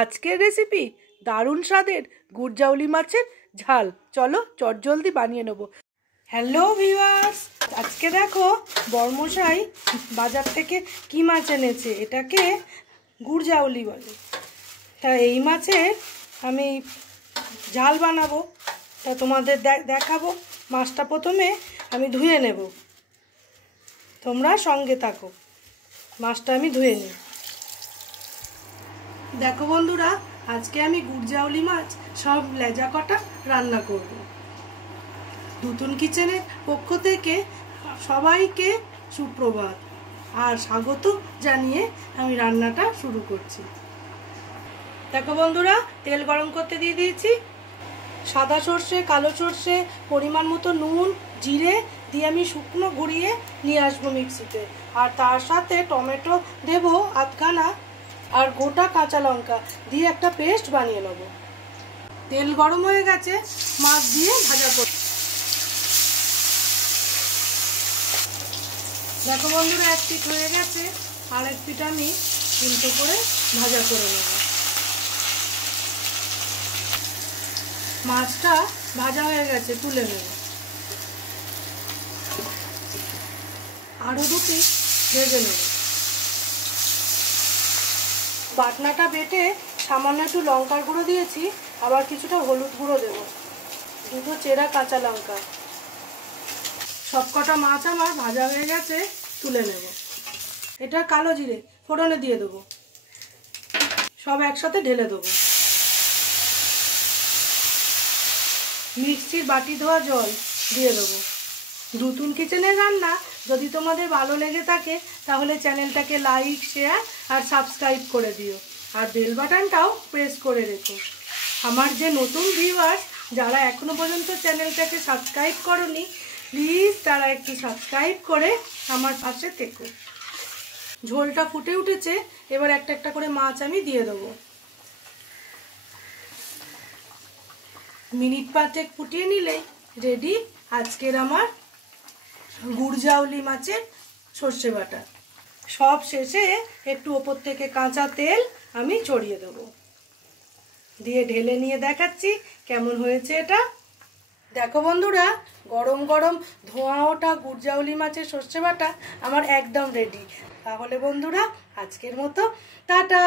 আজকের রেসিপি দারুণ স্বাদের গুড়জাউলি মাছের ঝাল। চলো চটজলদি বানিয়ে নেব। হ্যালো ভিউয়ার্স, আজকে দেখো বর্মশাই বাজার থেকে কি মাছ এনেছে। এটাকে গুড়জাউলি বলে। তা এই মাছের আমি ঝাল বানাবো, তা তোমাদের দেখাবো। মাছটা প্রথমে আমি ধুয়ে নেব, তোমরা সঙ্গে থাকো। মাছটা আমি ধুয়ে নিই। দেখো বন্ধুরা, আজকে আমি গুড়জাউলি মাছ সব লেজা কটা রান্না করব। নতুন কিচেনের পক্ষ থেকে সবাইকে সুপ্রভাত আর স্বাগত জানিয়ে আমি রান্নাটা শুরু করছি। দেখো বন্ধুরা, তেল গরম করতে দিয়ে দিয়েছি। সাদা সর্ষে, কালো সর্ষে, পরিমাণ মতো নুন, জিরে দিয়ে আমি শুকনো গুঁড়িয়ে নিয়ে আসবো মিক্সিতে। আর তার সাথে টমেটো দেবো আধখানা, আর গোটা কাঁচা লঙ্কা দিয়ে একটা পেস্ট বানিয়ে নেব। তেল গরম হয়ে গেছে, মাছ দিয়ে ভাজা করব। দেখো বন্ধুরা, এক পিঠ হয়ে গেছে, আর এক পিঠ আমি উল্টো করে ভাজা করে নেব। মাছটা ভাজা হয়ে গেছে, তুলে নেব। আরো দু পিঠ ভেজে নেব। বাটনাটা বেটে সামান্য একটু লঙ্কার গুঁড়ো দিয়েছি, আবার কিছুটা হলুদ গুঁড়ো দেব, দুটো চেরা কাঁচা লঙ্কা। সবকটা মাছ আমার ভাজা হয়ে গেছে, তুলে নেব। এটা কালো জিরে ফোড়নে দিয়ে দেবো, সব একসাথে ঢেলে দেবো। মিক্সির বাটি ধোয়া জল দিয়ে দেবো। নতুন কিচেনের রান্না যদি তোমাদের ভালো লেগে থাকে তাহলে চ্যানেলটাকে লাইক, শেয়ার আর সাবস্ক্রাইব করে দিও, আর বেল বাটনটাও প্রেস করে রেখো। আমার যে নতুন ভিউয়ার্স যারা এখনো পর্যন্ত চ্যানেলটাকে সাবস্ক্রাইব করোনি, প্লিজ তারা একটু সাবস্ক্রাইব করে আমার পাশে থেকো। ঝোলটা ফুটে উঠেছে, এবার একটা একটা করে মাছ আমি দিয়ে দেবো। মিনিট 5 ফুটিয়ে নিলেই রেডি আজকের আমার গুড়জাউলি মাছের সর্ষে বাটা। সব শেষে একটু ওপর থেকে কাঁচা তেল আমি ছড়িয়ে দেবো, দিয়ে ঢেলে নিয়ে দেখাচ্ছি কেমন হয়েছে এটা। দেখো বন্ধুরা, গরম গরম ধোঁয়া ওঠা গুড়জাউলি মাছের সর্ষে বাটা আমার একদম রেডি। তাহলে বন্ধুরা, আজকের মতো টাটা।